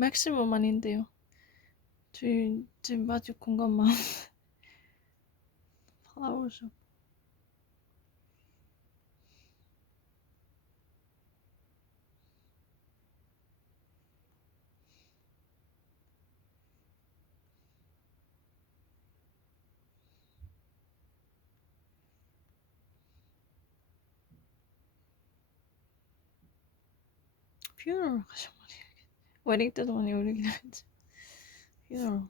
맥시멈 아닌데요. 지금 아직 공간만 파워숍. 퓨너럴 가셔 많이 웨딩 때도 많이 오르긴 했지. 퓨너럴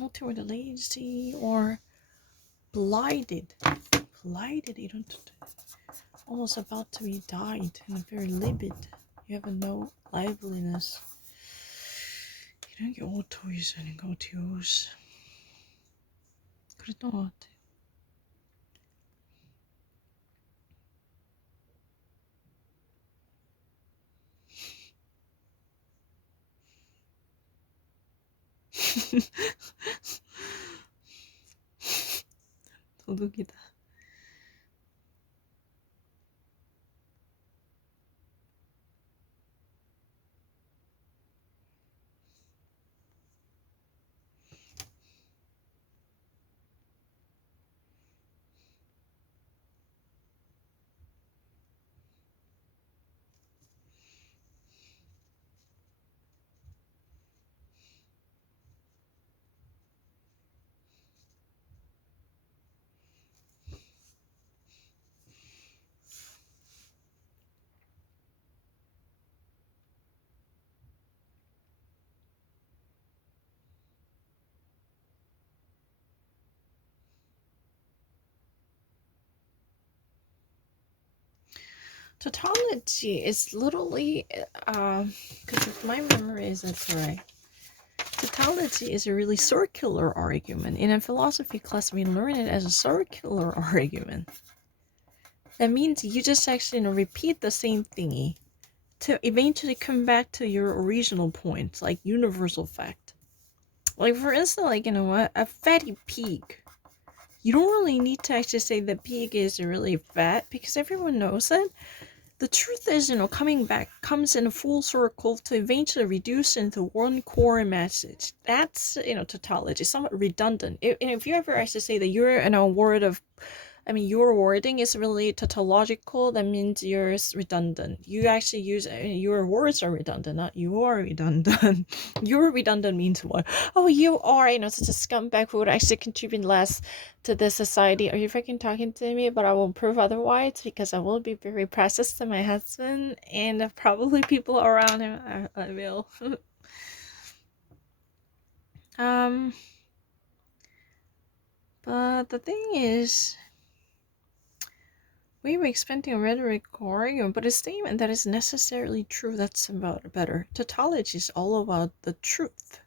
Not lazy or blighted. Blighted 이런 뜻. Almost about to be died and very livid. You have no liveliness. 이런 게 오토이즈 아닌가 오티오스. 그랬던 것 같아. 도둑이다. Tautology is literally, because if my memory isn't correct, tautology is a really circular argument. In a philosophy class, we learn it as a circular argument. That means you just actually repeat the same thingy to eventually come back to your original point, like universal fact. Like for instance, like a fatty pig. You don't really need to actually say the pig is really fat because everyone knows it. The truth is, coming back comes in a full circle to eventually reduce into one core message. That's, tautology, somewhat redundant. If you ever actually say that you're in a word of, your wording is really tautological, that means you're redundant. You actually use, your words are redundant, not you are redundant. You're redundant means what? Oh, you are, such a scumbag who would actually contribute less to the society. Are you freaking talking to me? But I will prove otherwise because I will be very precious to my husband and probably people around him. I will. But the thing is, we were expecting a rhetoric argument, but a statement that is necessarily true, that's about better. Tautology is all about the truth.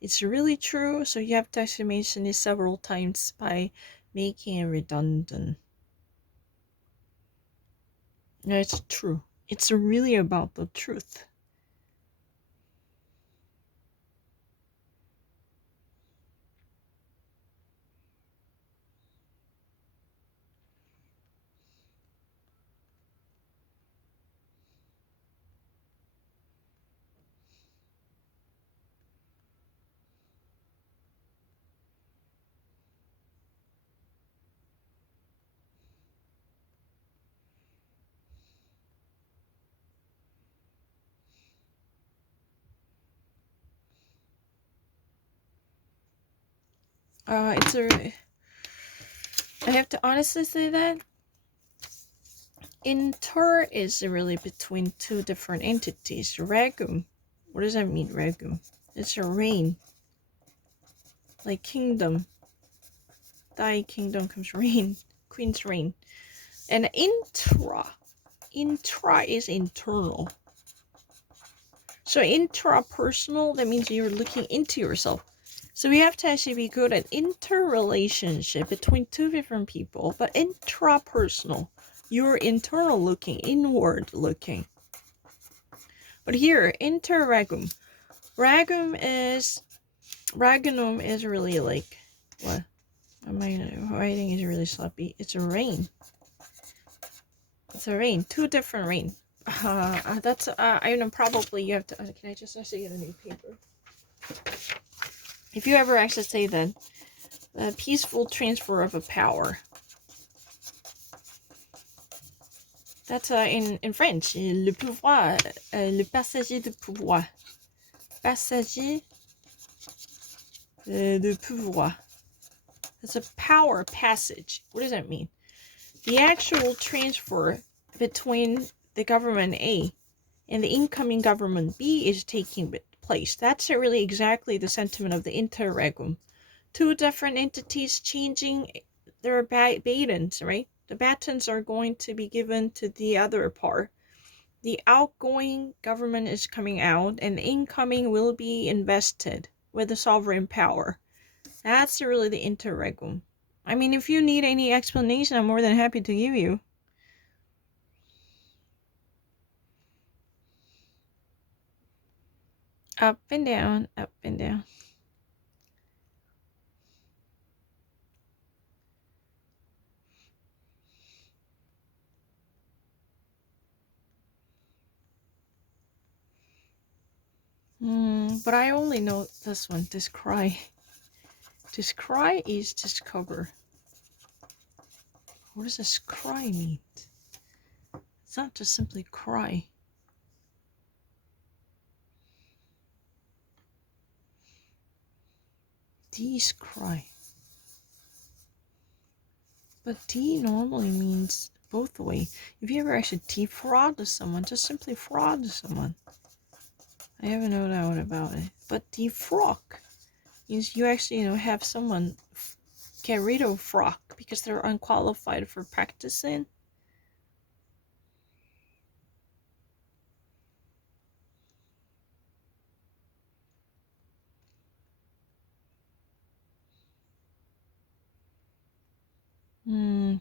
It's really true, so you have to actually mention it several times by making it redundant. No, it's true. It's really about the truth. I have to honestly say that inter is really between two different entities. Regum, what does that mean, regum? It's a reign, like kingdom. Thy kingdom comes reign, queen's reign. And intra is internal. So intrapersonal, that means you're looking into yourself. So we have to actually be good at interrelationship between two different people, but intrapersonal, you're internal looking, inward looking. But here, interregum. Ragunum is really like, what? My writing is really sloppy. It's a rain. It's a rain. Two different rain. That's, I know probably you have to, can I just actually get a new paper? If you ever actually say that, the peaceful transfer of a power. That's in French, le pouvoir, le passager de pouvoir. Passager de pouvoir. That's a power passage. What does that mean? The actual transfer between the government A and the incoming government B is taking place. That's really exactly the sentiment of the interregum. Two different entities changing their batons, right? The batons are going to be given to the other part. The outgoing government is coming out, and the incoming will be invested with the sovereign power. That's really the interregum. I mean, if you need any explanation, I'm more than happy to give you. Up and down, up and down. But I only know this one, descry. Descry is discover. What does this cry mean? It's not just simply cry. Descry. But D normally means both way. If you ever actually defraud someone, just simply fraud someone. I have no doubt about it. But defrock means you actually, have someone get rid of frock because they're unqualified for practicing.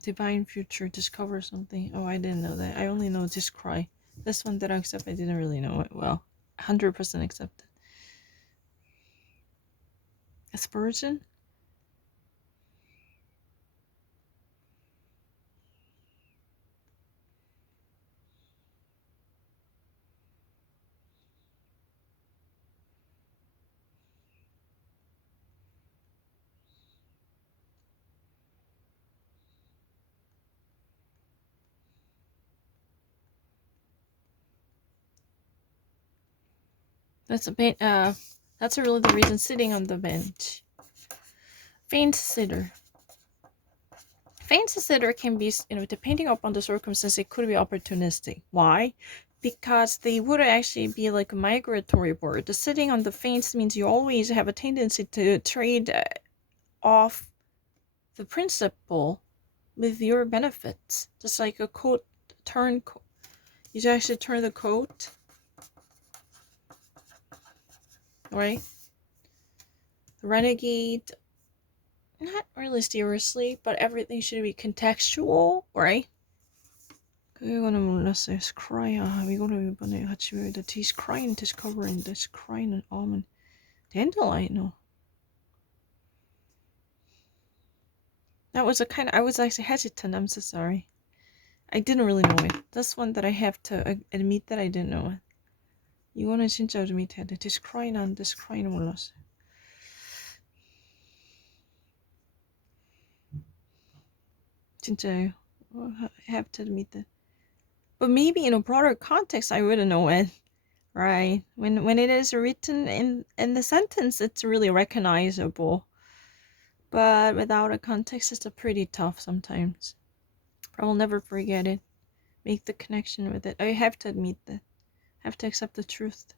Divine future, discover something. Oh, I didn't know that. I only know descry. This one that I accept, I didn't really know it well. 100% accepted. Aspersion? That's really the reason sitting on the bench. Faint sitter. Faint sitter can be, depending upon the circumstance, it could be opportunistic. Why? Because they would actually be like a migratory bird. The sitting on the fence means you always have a tendency to trade off the principle with your benefits. Just like a coat turn. You actually turn the coat, right? The renegade. Not really seriously, but everything should be contextual, right? 그거는 몰랐어요. Scry. 이거를 이번에 같이 외우다. Descrying, discovering, descrying, almond. Dandelion. That was I was actually hesitant. I'm so sorry. I didn't really know it. That's one that I have to admit that I didn't know it. 이거는 진짜 admit해야 돼. Descrying 안 descrying 몰랐어요. 진짜요. I have to admit that. But maybe in a broader context, I wouldn't know it. Right. When it is written in the sentence, it's really recognizable. but without a context, it's a pretty tough sometimes. I will never forget it. Make the connection with it. I have to admit that. I have to accept the truth.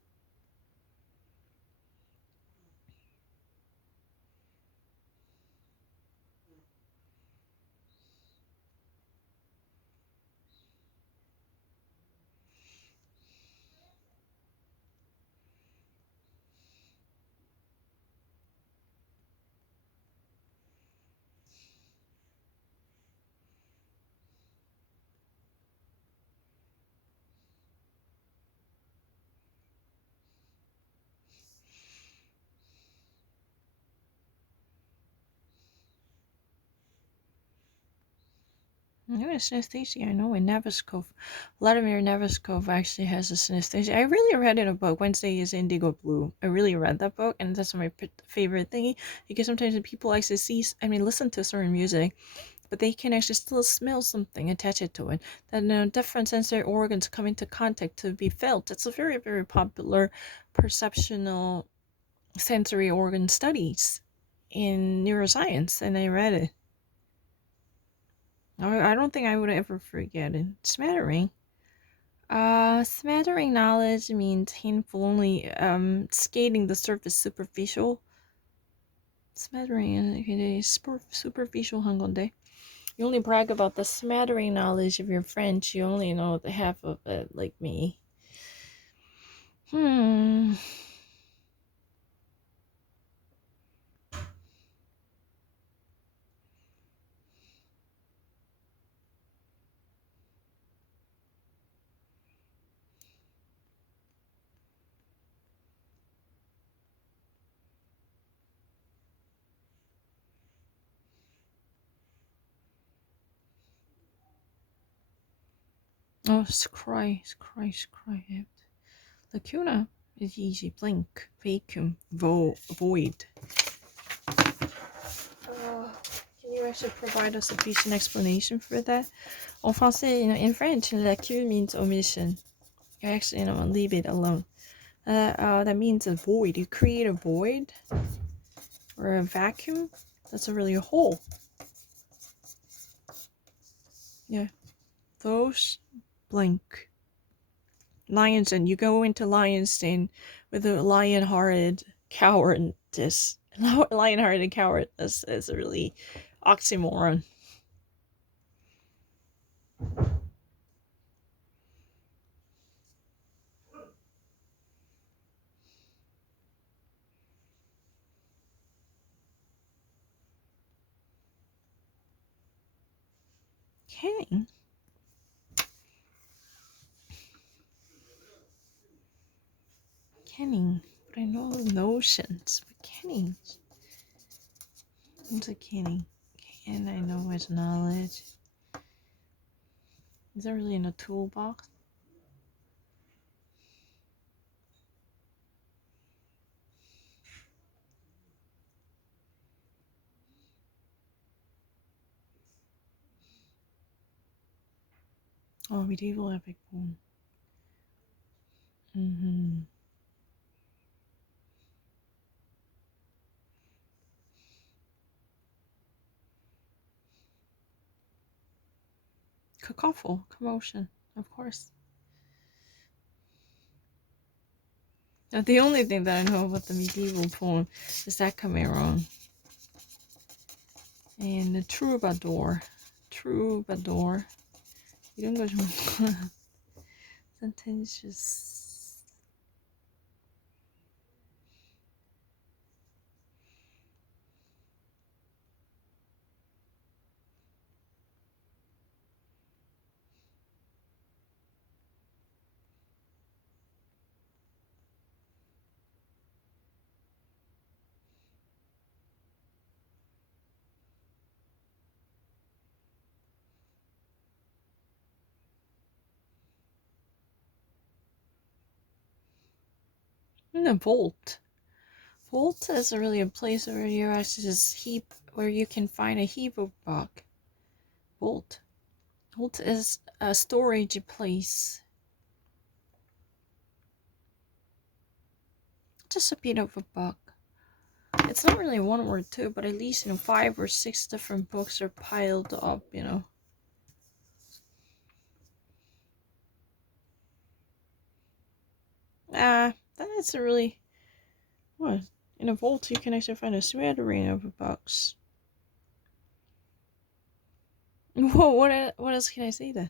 No, synesthesia, I know, in Nabokov. Vladimir Nabokov actually has a synesthesia. I really read in a book, Wednesday is Indigo Blue. I really read that book, and that's my favorite thingy, because sometimes when people actually listen to certain music, but they can actually still smell something, attach it to it. Then different sensory organs come into contact to be felt. It's a very, very popular perceptual sensory organ studies in neuroscience, and I read it. I don't think I would ever forget it. Smattering. Smattering knowledge means handful only, skating the surface, superficial. Smattering is superficial 한건데. You only brag about the smattering knowledge of your French. You only know the half of it, like me. Oh, scry. Lacuna is easy. Blink. Vacuum. Void. Can you actually provide a sufficient explanation for that? En français, in French, lacune means omission. You actually, leave it alone. That means a void. You create a void or a vacuum. That's really a hole. Yeah. Those blank. Lion's Den. You go into Lion's Den with a lion-hearted cowardice. Lion-hearted cowardice is a really oxymoron. Kenning. But I know notions. But Kenning. What's a Kenning? Can I know his knowledge? Is that really in a toolbox? Oh, medieval epic poem. Cacophol, commotion, of course. Now, the only thing that I know about the medieval poem is that Cameron. And the troubadour. 이런 거 좀 sententious. And a vault. Vault is really a place where you actually just where you can find a heap of book. Vault. Vault is a storage place. Just a bit of a book. It's not really one or two, but at least 5 or 6 different books are piled up, That's a really what? In a vault you can actually find a smattering of books. Whoa, what else can I say then?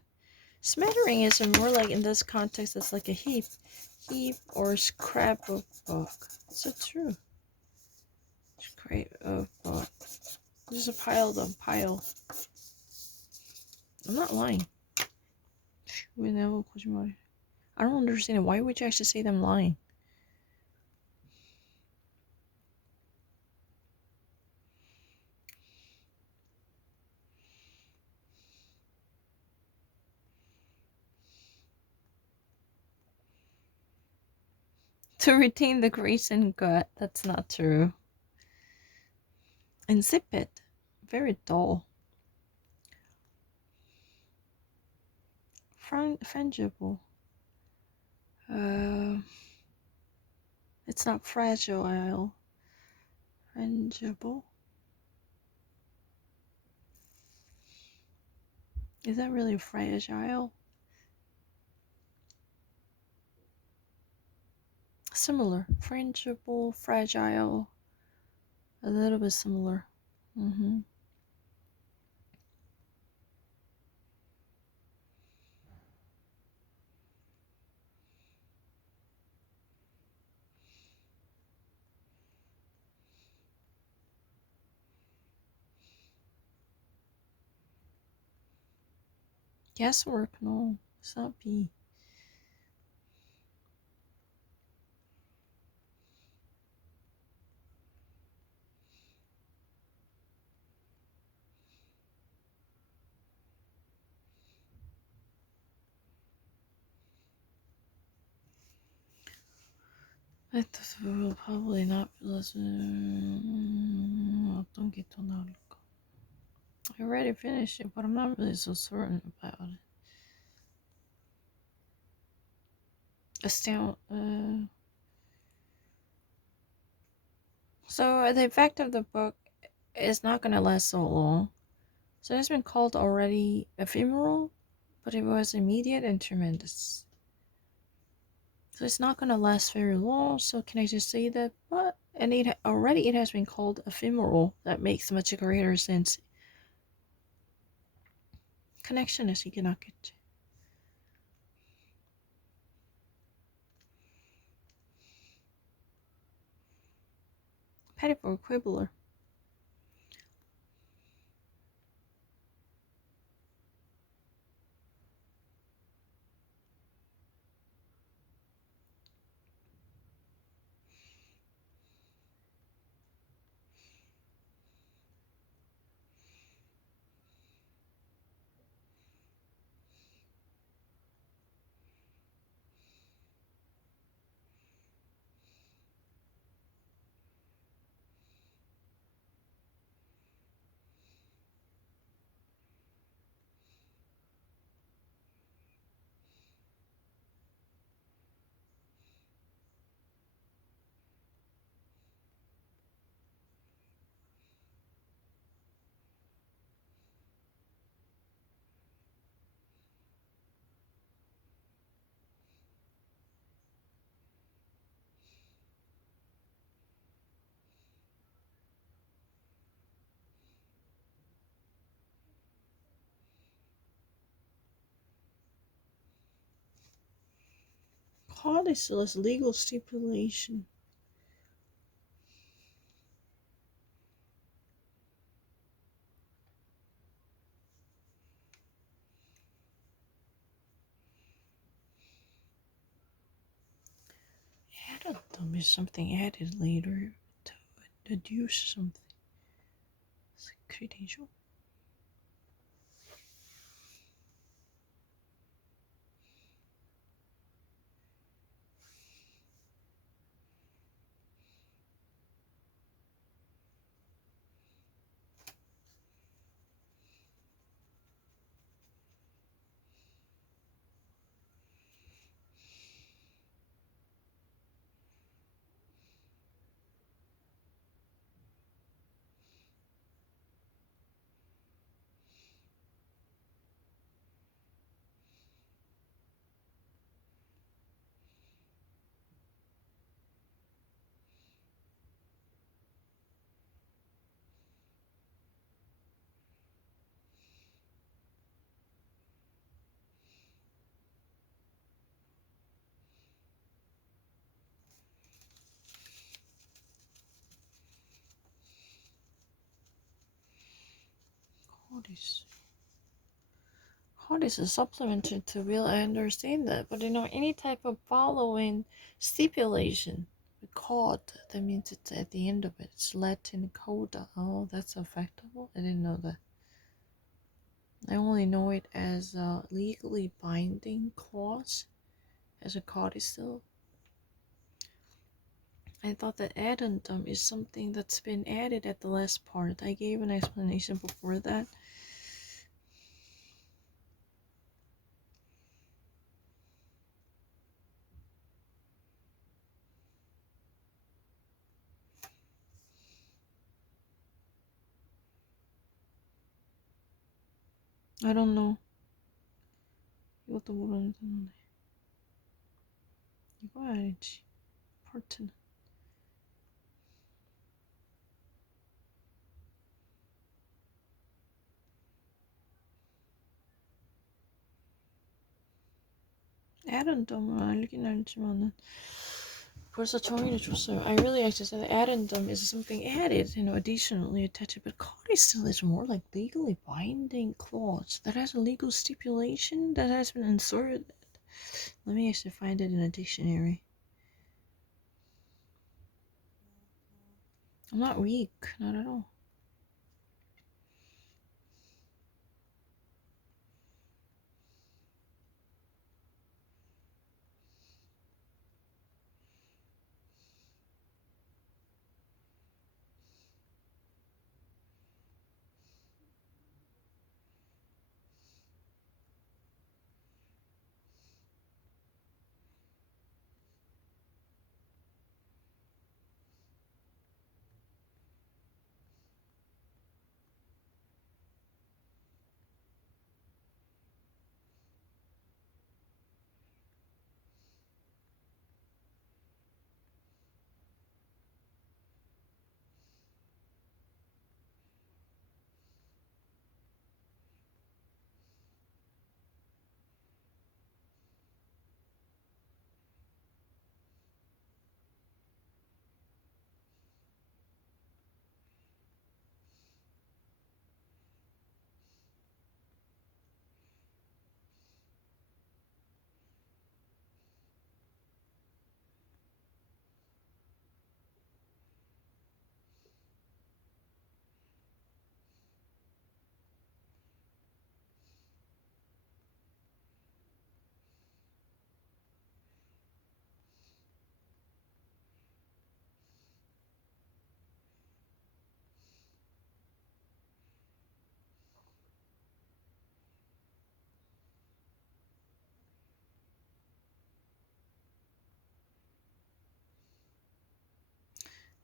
Smattering is more like, in this context, it's like a heap or scrap of book. So true. Scrap of book. There's a pile. I'm not lying. I don't understand. Why would you actually say them lying? To retain the grace and gut. That's not true. Insipid. Very dull. Frangible. It's not fragile. Frangible. Is that really fragile? Similar. Frangible, fragile. A little bit similar. Guesswork, no. It's not B. I thought we will probably not listen. 어떤 게 더 나올까? I already finished it, but I'm not really so certain about it. So the effect of the book is not gonna last so long. So it's been called already ephemeral, but it was immediate and tremendous. So it's not gonna last very long. So can I just say that? But and it has been called ephemeral. That makes much greater sense. Connection is 이겨놨겠지. Petty for quibbler. Codicil legal stipulation. Added them is something added later to deduce something. It's a credential. guys. Code is a supplement to real. I understand that, but any type of following stipulation, code, that means it's at the end of it. It's Latin coda. Oh, that's affectable. I didn't know that. I only know it as a legally binding clause, as a codicil. I thought that addendum is something that's been added at the last part. I gave an explanation before that. I don't know. 이것도 모르는데. 이거 알지. 파트너. addendum을 알긴 알지만은 벌써 정의를 줬어요. I really actually said that addendum is something added, additionally attached, but codicil is more like legally binding clause that has a legal stipulation that has been inserted. Let me actually find it in a dictionary. I'm not weak, not at all.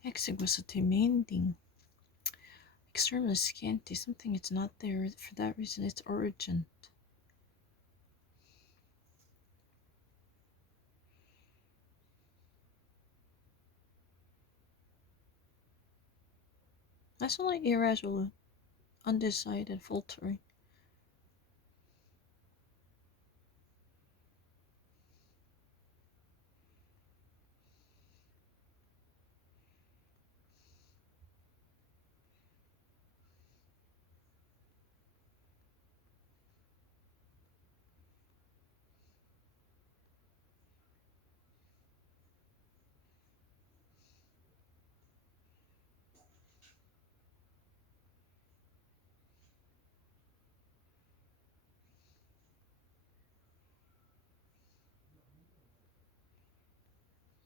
Exiguous demanding. Extremely scanty. Something it's not there. For that reason, it's urgent. That's like irresolute, undecided, faltering.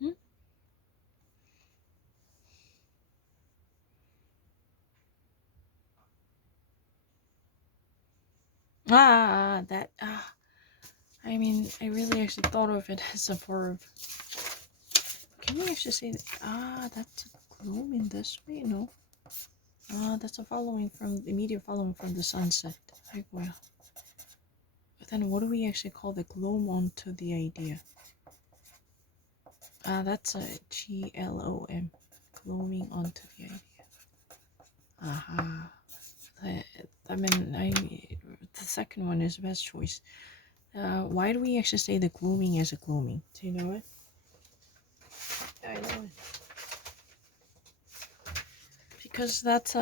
Hmm? That. I mean, I really actually thought of it as a verb. Can we actually say that? That's a gloom in this way? No. That's a following from the immediate following from the sunset. 아이고야. But then what do we actually call the gloom onto the idea? That's a GLOM. Gloaming onto the idea. Aha. I mean, the second one is the best choice. Why do we actually say the glooming as a gloaming? Do you know it? I know it. Because that's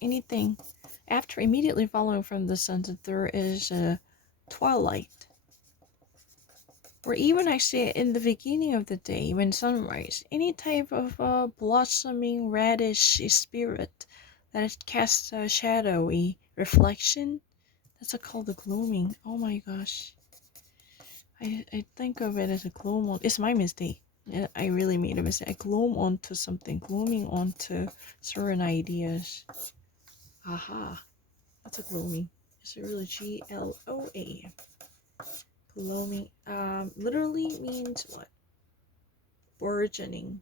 anything After immediately following from the sunset, there is a twilight. Or even actually in the beginning of the day when sunrise, any type of blossoming reddish spirit that casts a shadowy reflection, that's called the gloaming. Oh my gosh. I think of it as a gloam on. It's my mistake. Yeah, I really made a mistake. I gloam onto something, gloaming onto certain ideas. Aha. That's a gloaming. It's really GLOA. Gloaming. Literally means what? Burgeoning.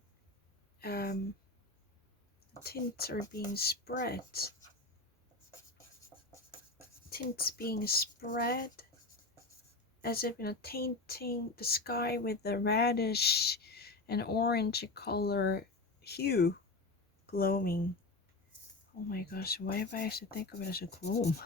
Um, Tints are being spread. Tints being spread as if tainting the sky with a reddish and orange color hue. Gloaming. Oh my gosh, why have I actually think of it as a gloam?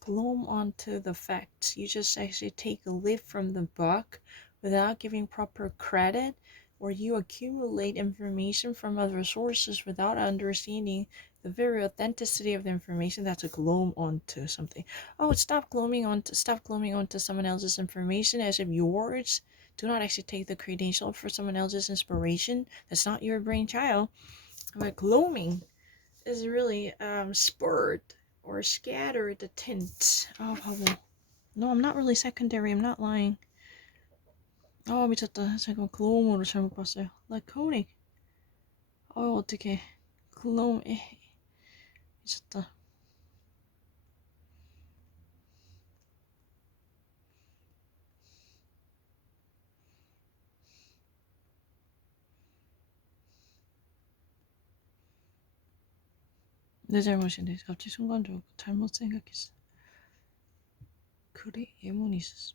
Gloam onto the facts. You just actually take a leaf from the book without giving proper credit, or you accumulate information from other sources without understanding the very authenticity of the information. That's a gloam onto something. Oh, stop gloaming onto someone else's information as if yours. Do not actually take the credential for someone else's inspiration. That's not your brainchild. But gloaming is really spurred or scattered the tint. Oh, 바보. No, I'm not really secondary. I'm not lying. 미쳤다. 제가 글로움으로 잘못 봤어요. Laconic. 어떡해. 글로움. 미쳤다. 내 잘못인데 갑자기 순간적으로 잘못 생각했어. 그래? 예문이 있었어.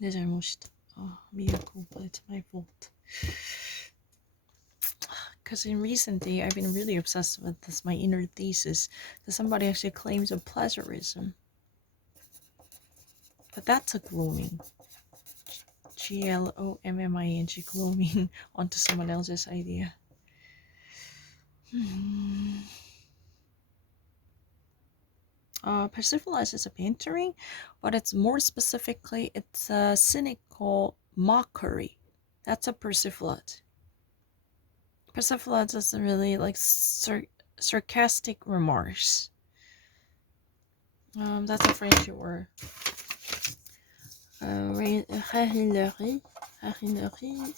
내 잘못이다. 미안해. It's my fault. Because in recent day, I've been really obsessed with this, my inner thesis, that somebody actually claims a pleasurism. But that's a gloaming. GLOMMING, gloaming onto someone else's idea. Persiflage is a paintering, but it's more specifically, it's a cynical mockery. That's a persiflage. Persiflage is really like sarcastic remarks. That's a French word. Raillerie,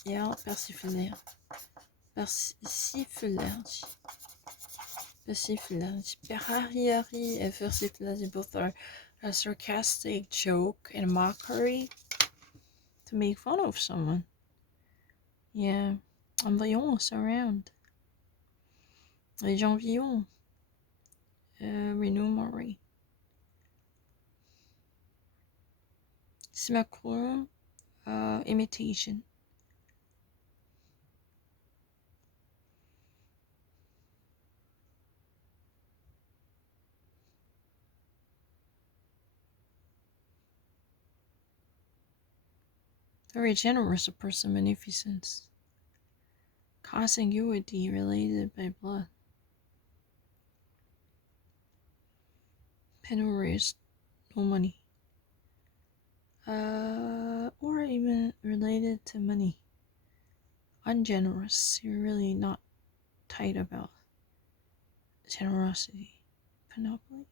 yeah, persiflage. Persiflage. Raillerie and persiflage both are a sarcastic joke and mockery to make fun of someone. Yeah, en voyons around. Les gens vivants. Renew Murray. Simulacrum, imitation. Very generous, a person munificence. Consanguinity related by blood. Penurious, no money. Or even related to money. Ungenerous, you're really not tight about generosity. Panoply.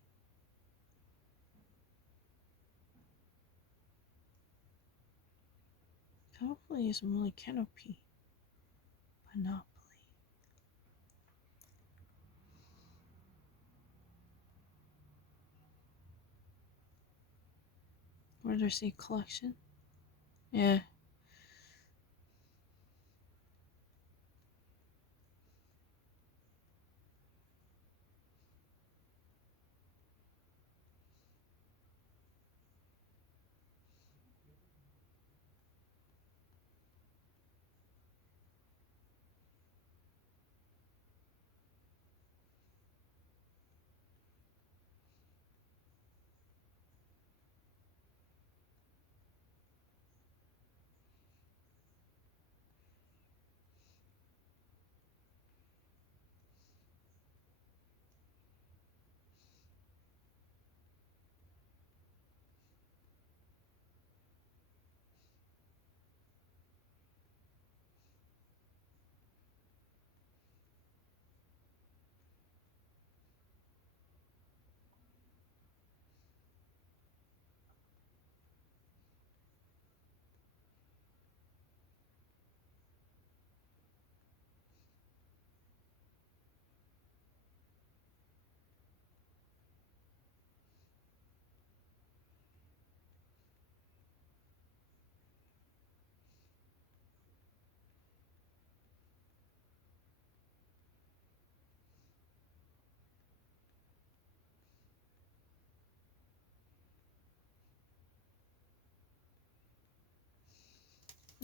Panoply is more like canopy. Panoply. What did I say? Collection? Yeah.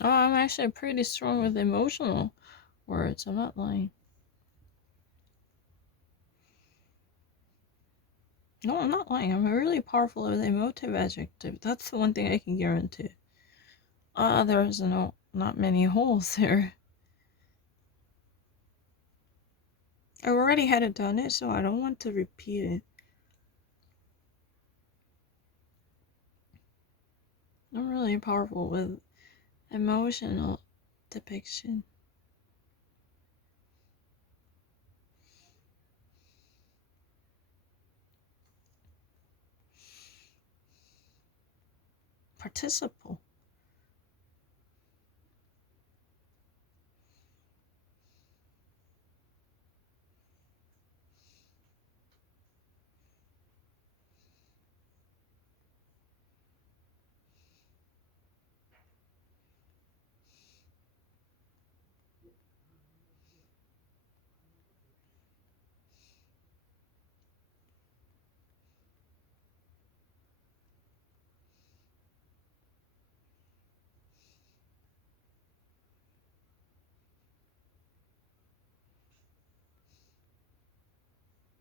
Oh, I'm actually pretty strong with emotional words. I'm not lying. No, I'm not lying. I'm really powerful with emotive adjective. That's the one thing I can guarantee. There's not many holes there. I already had it done it, so I don't want to repeat it. I'm really powerful with emotional depiction. Participle.